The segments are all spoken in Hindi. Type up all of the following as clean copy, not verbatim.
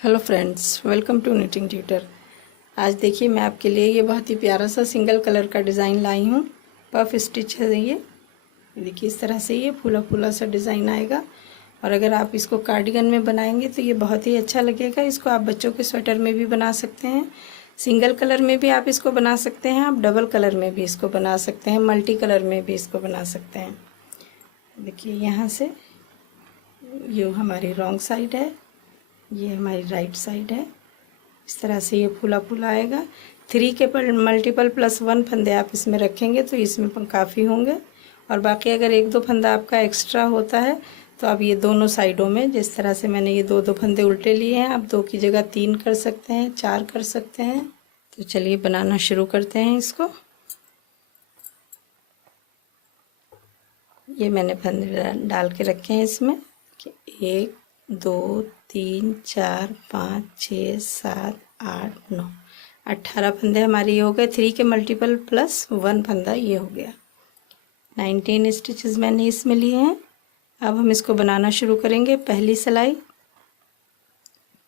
Hello friends, welcome to knitting tutor. आज देखिए मैं आपके लिए ये बहुत ही प्यारा सा सिंगल कलर का डिज़ाइन लाई हूँ। पफ स्टिच है ये। देखिए इस तरह से ये फूला फूला सा डिज़ाइन आएगा और अगर आप इसको कार्डिगन में बनाएंगे तो ये बहुत ही अच्छा लगेगा। इसको आप बच्चों के स्वेटर में भी बना सकते हैं, सिंगल कलर में भी आप इसको बना सकते हैं, आप डबल कलर में भी इसको बना सकते हैं, मल्टी कलर में भी इसको बना सकते हैं। देखिए यहाँ से ये हमारी रॉन्ग साइड है, ये हमारी राइट साइड है। इस तरह से ये फूला फूला आएगा। 3 के पर मल्टीपल +1 फंदे आप इसमें रखेंगे तो इसमें काफ़ी होंगे। और बाकी अगर 1-2 फंदा आपका एक्स्ट्रा होता है तो आप ये दोनों साइडों में, जिस तरह से मैंने ये 2-2 फंदे उल्टे लिए हैं, आप 2 की जगह 3 कर सकते हैं, 4 कर सकते हैं। तो चलिए बनाना शुरू करते हैं इसको। ये मैंने फंदे डाल के रखे हैं इसमें। 1 2 3 4 5 6 7 8 9 18 फंदे हमारे ये हो गए। 3 के मल्टीपल +1 फंदा ये हो गया। 19 स्टिचेस मैंने इसमें लिए हैं। अब हम इसको बनाना शुरू करेंगे। पहली सिलाई,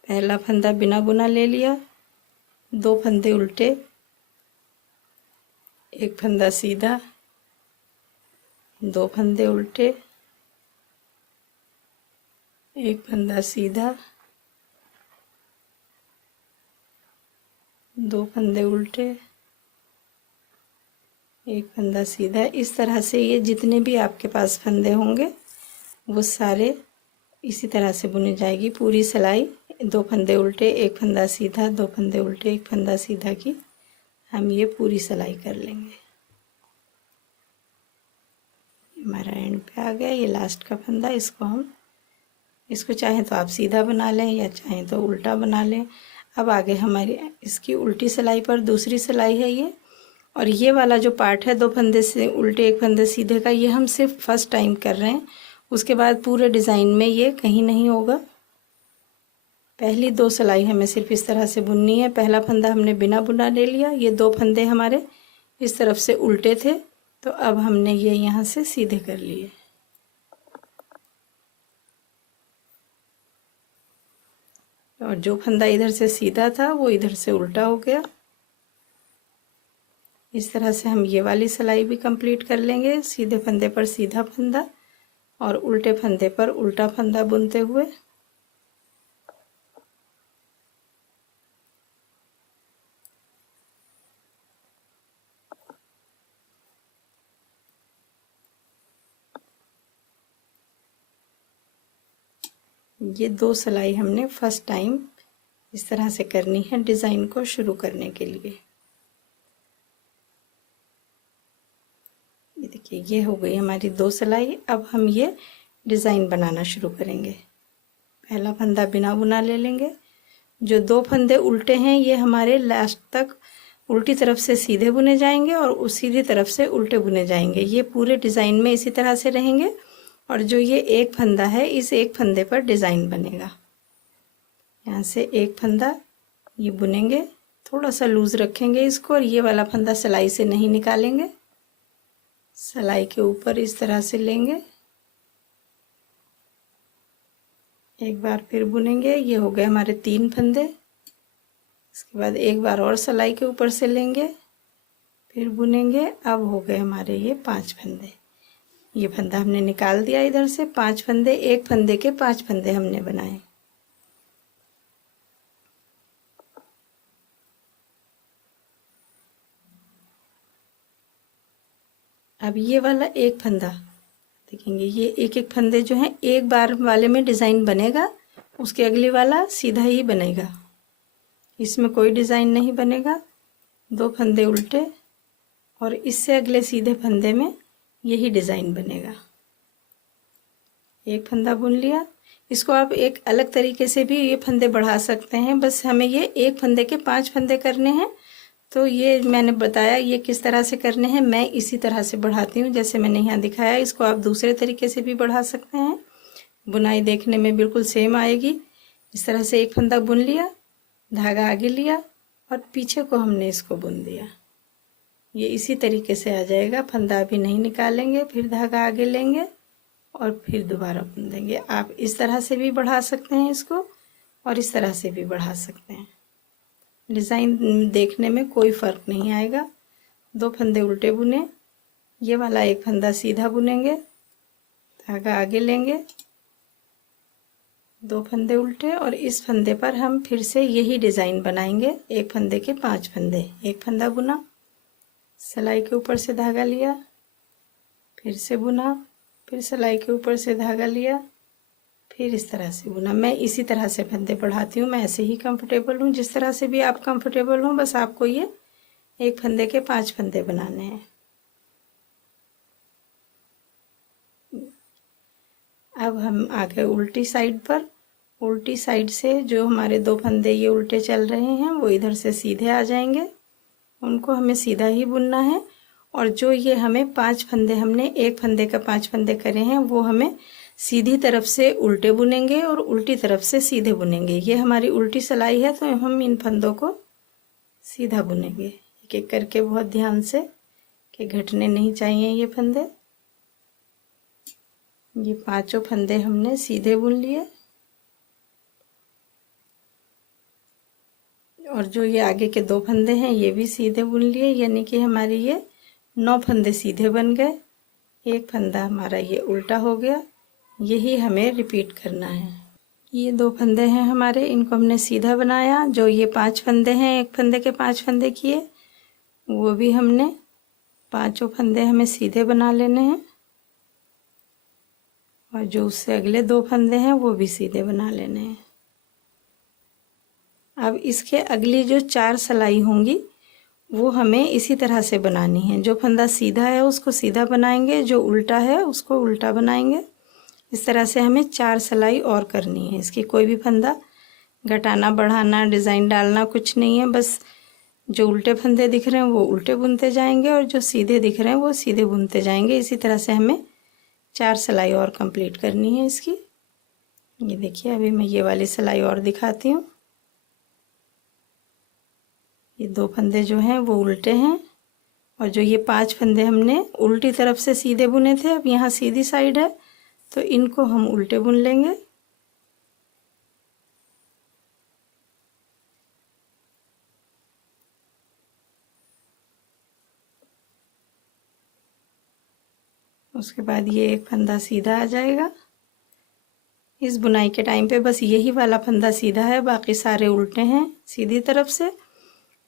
पहला फंदा बिना बुना ले लिया, 2 फंदे उल्टे, 1 फंदा सीधा, 2 फंदे उल्टे, 1 फंदा सीधा, 2 फंदे उल्टे, 1 फंदा सीधा। इस तरह से ये जितने भी आपके पास फंदे होंगे वो सारे इसी तरह से बुनी जाएगी पूरी सिलाई। 2 फंदे उल्टे, 1 फंदा सीधा, 2 फंदे उल्टे, 1 फंदा सीधा की हम ये पूरी सिलाई कर लेंगे। हमारा एंड पे आ गया ये लास्ट का फंदा। इसको चाहें तो आप सीधा बना लें या चाहें तो उल्टा बना लें। अब आगे हमारी इसकी उल्टी सिलाई पर दूसरी सिलाई है ये, और ये वाला जो पार्ट है 2 फंदे से उल्टे 1 फंदे सीधे का, ये हम सिर्फ फर्स्ट टाइम कर रहे हैं। उसके बाद पूरे डिज़ाइन में ये कहीं नहीं होगा। पहली 2 सिलाई हमें सिर्फ इस तरह से बुननी है। पहला फंदा हमने बिना बुना ले लिया, ये 2 फंदे हमारे इस तरफ से उल्टे थे तो अब हमने ये यहाँ से सीधे कर लिए। और जो फंदा इधर से सीधा था वो इधर से उल्टा हो गया। इस तरह से हम ये वाली सिलाई भी कंप्लीट कर लेंगे। सीधे फंदे पर सीधा फंदा और उल्टे फंदे पर उल्टा फंदा बुनते हुए। ये 2 सिलाई हमने फर्स्ट टाइम इस तरह से करनी है डिज़ाइन को शुरू करने के लिए। ये देखिए ये हो गई हमारी 2 सिलाई। अब हम ये डिज़ाइन बनाना शुरू करेंगे। पहला फंदा बिना बुना ले लेंगे। जो 2 फंदे उल्टे हैं ये हमारे लास्ट तक उल्टी तरफ से सीधे बुने जाएंगे और उस सीधी तरफ से उल्टे बुने जाएंगे। ये पूरे डिज़ाइन में इसी तरह से रहेंगे। और जो ये 1 फंदा है, इस 1 फंदे पर डिज़ाइन बनेगा। यहाँ से 1 फंदा ये बुनेंगे, थोड़ा सा लूज़ रखेंगे इसको, और ये वाला फंदा सिलाई से नहीं निकालेंगे, सिलाई के ऊपर इस तरह से लेंगे। एक बार फिर बुनेंगे। ये हो गए हमारे 3 फंदे। इसके बाद एक बार और सिलाई के ऊपर से लेंगे, फिर बुनेंगे। अब हो गए हमारे ये 5 फंदे। ये फंदा हमने निकाल दिया इधर से। 5 फंदे, 1 फंदे के 5 फंदे हमने बनाए। अब ये वाला 1 फंदा देखेंगे, ये एक एक फंदे जो हैं एक बार वाले में डिज़ाइन बनेगा, उसके अगले वाला सीधा ही बनेगा, इसमें कोई डिज़ाइन नहीं बनेगा। 2 फंदे उल्टे और इससे अगले सीधे फंदे में यही डिज़ाइन बनेगा। 1 फंदा बुन लिया। इसको आप एक अलग तरीके से भी ये फंदे बढ़ा सकते हैं, बस हमें ये 1 फंदे के 5 फंदे करने हैं। तो ये मैंने बताया ये किस तरह से करने हैं, मैं इसी तरह से बढ़ाती हूँ जैसे मैंने यहाँ दिखाया। इसको आप दूसरे तरीके से भी बढ़ा सकते हैं, बुनाई देखने में बिल्कुल सेम आएगी। इस तरह से 1 फंदा बुन लिया, धागा आगे लिया और पीछे को हमने इसको बुन दिया। ये इसी तरीके से आ जाएगा। फंदा अभी नहीं निकालेंगे, फिर धागा आगे लेंगे और फिर दोबारा बुन देंगे। आप इस तरह से भी बढ़ा सकते हैं इसको, और इस तरह से भी बढ़ा सकते हैं। डिज़ाइन देखने में कोई फ़र्क नहीं आएगा। 2 फंदे उल्टे बुने, ये वाला एक फंदा सीधा बुनेंगे, धागा आगे लेंगे, 2 फंदे उल्टे, और इस फंदे पर हम फिर से यही डिज़ाइन बनाएंगे। एक फंदे के 5 फंदे, एक फंदा बुना, सिलाई के ऊपर से धागा लिया, फिर से बुना, फिर सिलाई के ऊपर से धागा लिया, फिर इस तरह से बुना। मैं इसी तरह से फंदे बढ़ाती हूँ, मैं ऐसे ही कंफर्टेबल हूँ। जिस तरह से भी आप कंफर्टेबल हो, बस आपको ये एक फंदे के 5 फंदे बनाने हैं। अब हम आ गए उल्टी साइड पर। उल्टी साइड से जो हमारे 2 फंदे ये उल्टे चल रहे हैं वो इधर से सीधे आ जाएंगे, उनको हमें सीधा ही बुनना है। और जो ये हमें 5 फंदे, हमने एक फंदे का 5 फंदे करे हैं, वो हमें सीधी तरफ से उल्टे बुनेंगे और उल्टी तरफ से सीधे बुनेंगे। ये हमारी उल्टी सिलाई है, तो हम इन फंदों को सीधा बुनेंगे एक एक करके, बहुत ध्यान से, कि घटने नहीं चाहिए ये फंदे। ये 5 फंदे हमने सीधे बुन लिए, और जो ये आगे के 2 फंदे हैं ये भी सीधे बुन लिए, यानी कि हमारी ये 9 फंदे सीधे बन गए। एक फंदा हमारा ये उल्टा हो गया। यही हमें रिपीट करना है। ये 2 फंदे हैं हमारे, इनको हमने सीधा बनाया। जो ये 5 फंदे हैं, एक फंदे के 5 फंदे किए, वो भी हमने 5 फंदे हमें सीधे बना लेने हैं, और जो उससे अगले 2 फंदे हैं वो भी सीधे बना लेने हैं। अब इसके अगली जो 4 सिलाई होंगी वो हमें इसी तरह से बनानी है। जो फंदा सीधा है उसको सीधा बनाएंगे, जो उल्टा है उसको उल्टा बनाएंगे। इस तरह से हमें 4 सिलाई और करनी है। इसकी कोई भी फंदा घटाना बढ़ाना डिज़ाइन डालना कुछ नहीं है, बस जो उल्टे फंदे दिख रहे हैं वो उल्टे बुनते जाएंगे, और जो सीधे दिख रहे हैं वो सीधे बुनते जाएंगे। इसी तरह से हमें 4 सिलाई और कंप्लीट करनी है इसकी। ये देखिए, अभी मैं ये वाली सिलाई और दिखाती हूँ। ये 2 फंदे जो हैं वो उल्टे हैं, और जो ये 5 फंदे हमने उल्टी तरफ से सीधे बुने थे, अब यहाँ सीधी साइड है तो इनको हम उल्टे बुन लेंगे। उसके बाद ये एक फंदा सीधा आ जाएगा। इस बुनाई के टाइम पे बस यही वाला फंदा सीधा है, बाकी सारे उल्टे हैं सीधी तरफ से,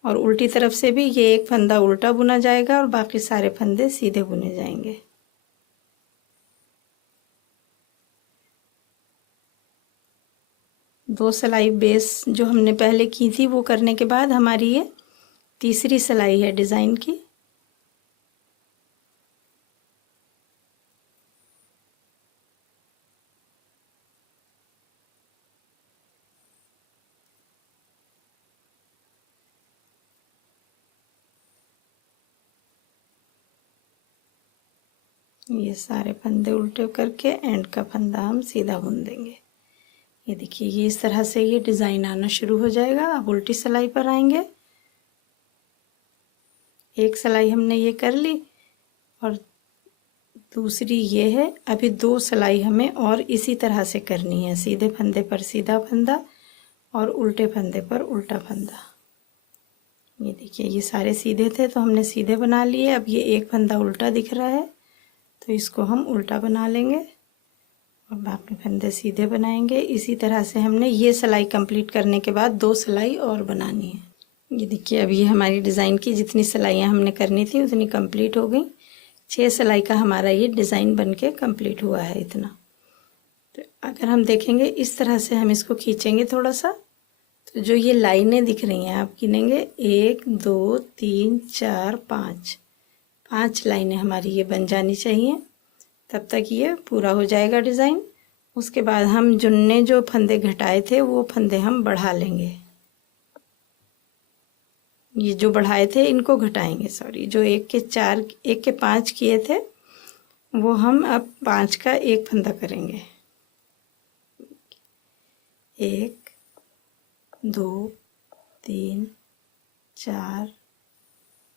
और उल्टी तरफ से भी ये एक फंदा उल्टा बुना जाएगा और बाकी सारे फंदे सीधे बुने जाएंगे। दो सिलाई बेस जो हमने पहले की थी वो करने के बाद हमारी ये तीसरी सिलाई है डिज़ाइन की। ये सारे फंदे उल्टे करके एंड का फंदा हम सीधा बुन देंगे। ये देखिए, ये इस तरह से ये डिज़ाइन आना शुरू हो जाएगा। अब उल्टी सिलाई पर आएंगे। एक सिलाई हमने ये कर ली और दूसरी ये है। अभी 2 सिलाई हमें और इसी तरह से करनी है, सीधे फंदे पर सीधा फंदा और उल्टे फंदे पर उल्टा फंदा। ये देखिए, ये सारे सीधे थे तो हमने सीधे बना लिए। अब ये एक फंदा उल्टा दिख रहा है तो इसको हम उल्टा बना लेंगे और बाकी फंदे सीधे बनाएंगे। इसी तरह से हमने ये सिलाई कंप्लीट करने के बाद 2 सिलाई और बनानी है। ये देखिए, अब ये हमारी डिज़ाइन की जितनी सिलाइयाँ हमने करनी थी उतनी कंप्लीट हो गई। 6 सिलाई का हमारा ये डिज़ाइन बनके कंप्लीट हुआ है इतना। तो अगर हम देखेंगे इस तरह से हम इसको खींचेंगे थोड़ा सा, तो जो ये लाइनें दिख रही हैं आप गिनेंगे 1 2 3 4 5 लाइनें हमारी ये बन जानी चाहिए। तब तक ये पूरा हो जाएगा डिज़ाइन। उसके बाद हम जुन्ने जो फंदे घटाए थे वो फंदे हम बढ़ा लेंगे। ये जो बढ़ाए थे इनको घटाएंगे, सॉरी, जो 1 के 4 1 के 5 किए थे वो हम अब 5 का एक फंदा करेंगे। 1 2 3 4,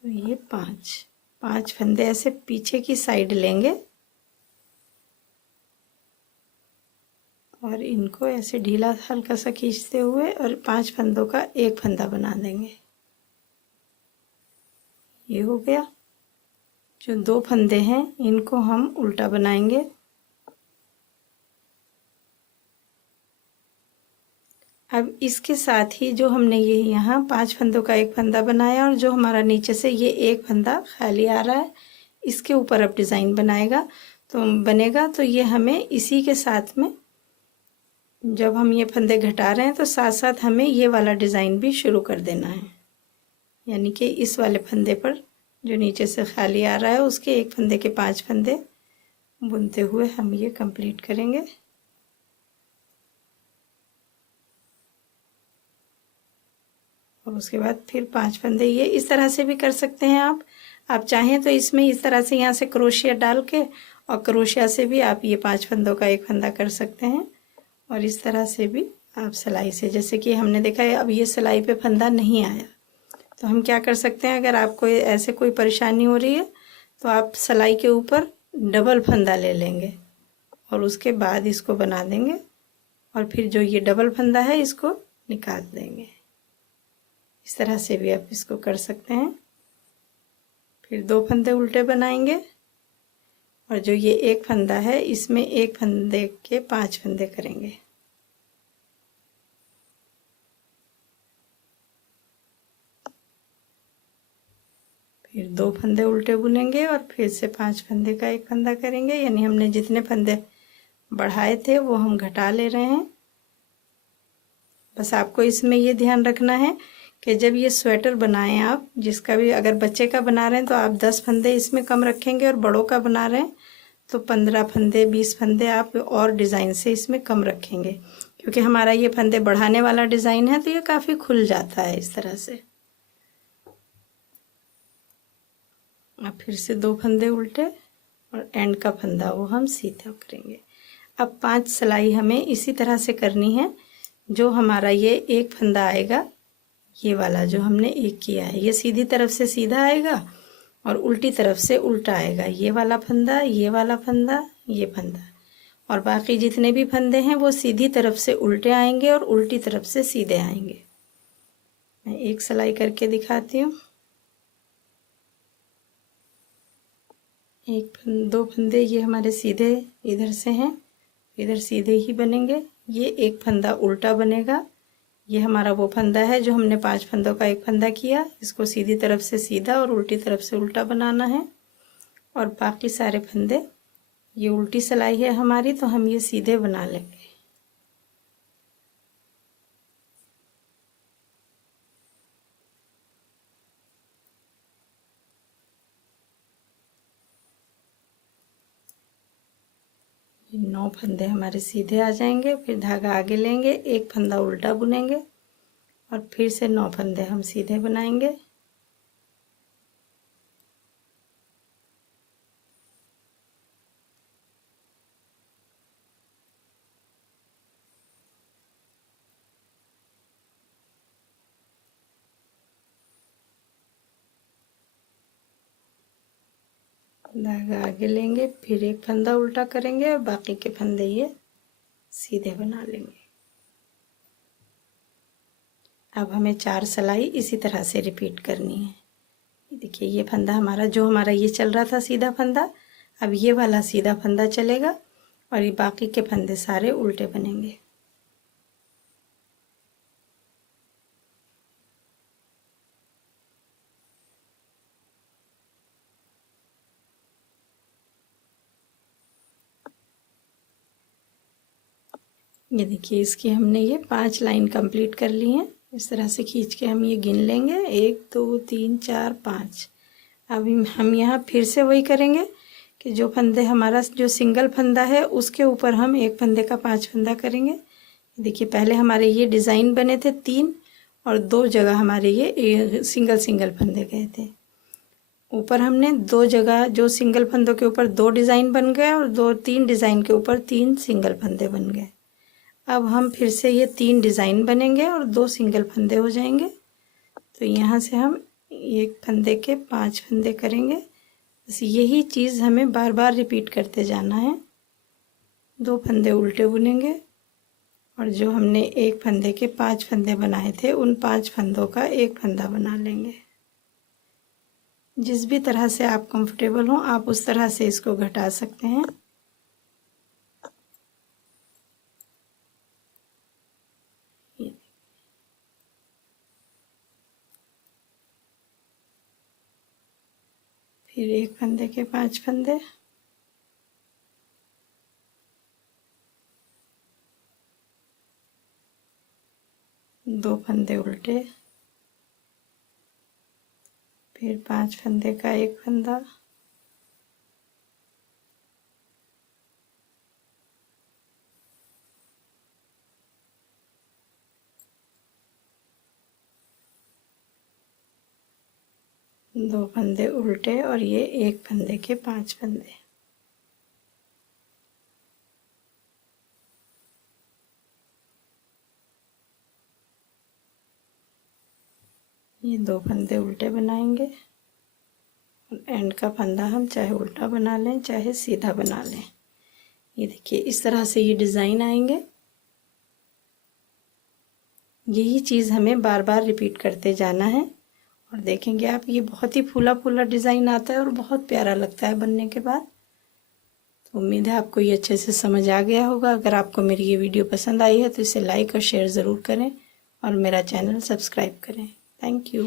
ये 5 फंदे ऐसे पीछे की साइड लेंगे और इनको ऐसे ढीला हल्का सा खींचते हुए और 5 फंदों का एक फंदा बना देंगे। ये हो गया। जो 2 फंदे हैं इनको हम उल्टा बनाएंगे। अब इसके साथ ही जो हमने ये यहाँ 5 फंदों का एक फंदा बनाया और जो हमारा नीचे से ये एक फंदा खाली आ रहा है, इसके ऊपर अब डिज़ाइन बनेगा। तो ये हमें इसी के साथ में जब हम ये फंदे घटा रहे हैं तो साथ साथ हमें ये वाला डिज़ाइन भी शुरू कर देना है। यानी कि इस वाले फंदे पर जो नीचे से खाली आ रहा है उसके एक फंदे के 5 फंदे बुनते हुए हम ये कंप्लीट करेंगे। और उसके बाद फिर 5 फंदे, ये इस तरह से भी कर सकते हैं आप चाहें तो इसमें इस तरह से यहाँ से क्रोशिया डाल के और क्रोशिया से भी आप ये 5 फंदों का एक फंदा कर सकते हैं। और इस तरह से भी आप सिलाई से, जैसे कि हमने देखा है अब ये सिलाई पे फंदा नहीं आया, तो हम क्या कर सकते हैं, अगर आपको ऐसे कोई परेशानी हो रही है तो आप सिलाई के ऊपर डबल फंदा ले लेंगे और उसके बाद इसको बना देंगे और फिर जो ये डबल फंदा है इसको निकाल देंगे। इस तरह से भी आप इसको कर सकते हैं। फिर 2 फंदे उल्टे बनाएंगे और जो ये एक फंदा है इसमें एक फंदे के 5 फंदे करेंगे। फिर 2 फंदे उल्टे बुनेंगे और फिर से 5 फंदे का एक फंदा करेंगे। यानी हमने जितने फंदे बढ़ाए थे वो हम घटा ले रहे हैं। बस आपको इसमें ये ध्यान रखना है कि जब ये स्वेटर बनाएं आप, जिसका भी अगर बच्चे का बना रहे हैं तो आप 10 फंदे इसमें कम रखेंगे और बड़ों का बना रहे हैं तो 15 फंदे 20 फंदे आप और डिज़ाइन से इसमें कम रखेंगे, क्योंकि हमारा ये फंदे बढ़ाने वाला डिज़ाइन है तो ये काफ़ी खुल जाता है इस तरह से। अब फिर से 2 फंदे उल्टे और एंड का फंदा वो हम सीधा करेंगे। अब 5 सिलाई हमें इसी तरह से करनी है। जो हमारा ये एक फंदा आएगा, ये वाला जो हमने एक किया है, ये सीधी तरफ से सीधा आएगा और उल्टी तरफ से उल्टा आएगा। ये वाला फंदा, ये वाला फंदा, ये फंदा, और बाकी जितने भी फंदे हैं वो सीधी तरफ से उल्टे आएंगे और उल्टी तरफ से सीधे आएंगे। मैं एक सिलाई करके दिखाती हूँ। 2 फंदे ये हमारे सीधे इधर से हैं, इधर सीधे ही बनेंगे। ये एक फंदा उल्टा बनेगा। ये हमारा वो फंदा है जो हमने 5 फंदों का एक फंदा किया, इसको सीधी तरफ से सीधा और उल्टी तरफ से उल्टा बनाना है। और बाकी सारे फंदे, ये उल्टी सिलाई है हमारी तो हम ये सीधे बना लेंगे। ये 9 फंदे हमारे सीधे आ जाएंगे। फिर धागा आगे लेंगे, एक फंदा उल्टा बुनेंगे और फिर से 9 फंदे हम सीधे बनाएंगे। धागा आगे लेंगे, फिर एक फंदा उल्टा करेंगे और बाकी के फंदे ये सीधे बना लेंगे। अब हमें 4 सिलाई इसी तरह से रिपीट करनी है। देखिए ये फंदा हमारा ये चल रहा था सीधा फंदा, अब ये वाला सीधा फंदा चलेगा और ये बाकी के फंदे सारे उल्टे बनेंगे। ये देखिए इसकी हमने ये 5 लाइन कंप्लीट कर ली हैं। इस तरह से खींच के हम ये गिन लेंगे, 1 2 3 4 5। अब हम यहाँ फिर से वही करेंगे कि जो फंदे हमारा जो सिंगल फंदा है उसके ऊपर हम एक फंदे का 5 फंदा करेंगे। देखिए पहले हमारे ये डिज़ाइन बने थे 3 और 2 जगह हमारे ये सिंगल फंदे गए थे। ऊपर हमने 2 जगह जो सिंगल फंदों के ऊपर 2 डिज़ाइन बन गए और 3 डिज़ाइन के ऊपर 3 सिंगल फंदे बन गए। अब हम फिर से ये 3 डिज़ाइन बनेंगे और 2 सिंगल फंदे हो जाएंगे। तो यहाँ से हम एक फंदे के 5 फंदे करेंगे। बस यही चीज़ हमें बार बार रिपीट करते जाना है। 2 फंदे उल्टे बुनेंगे और जो हमने एक फंदे के 5 फंदे बनाए थे उन 5 फंदों का एक फंदा बना लेंगे। जिस भी तरह से आप कंफर्टेबल हो आप उस तरह से इसको घटा सकते हैं। फिर एक फंदे के 5 फंदे, दो फंदे उल्टे, फिर 5 फंदे का एक फंदा, दो फंदे उल्टे और ये एक फंदे के 5 फंदे। ये दो फंदे उल्टे बनाएंगे और एंड का फंदा हम चाहे उल्टा बना लें चाहे सीधा बना लें। ये देखिए इस तरह से ये डिज़ाइन आएंगे। यही चीज़ हमें बार बार रिपीट करते जाना है और देखेंगे आप ये बहुत ही फूला फूला डिज़ाइन आता है और बहुत प्यारा लगता है बनने के बाद। तो उम्मीद है आपको ये अच्छे से समझ आ गया होगा। अगर आपको मेरी ये वीडियो पसंद आई है तो इसे लाइक और शेयर ज़रूर करें और मेरा चैनल सब्सक्राइब करें। Thank you.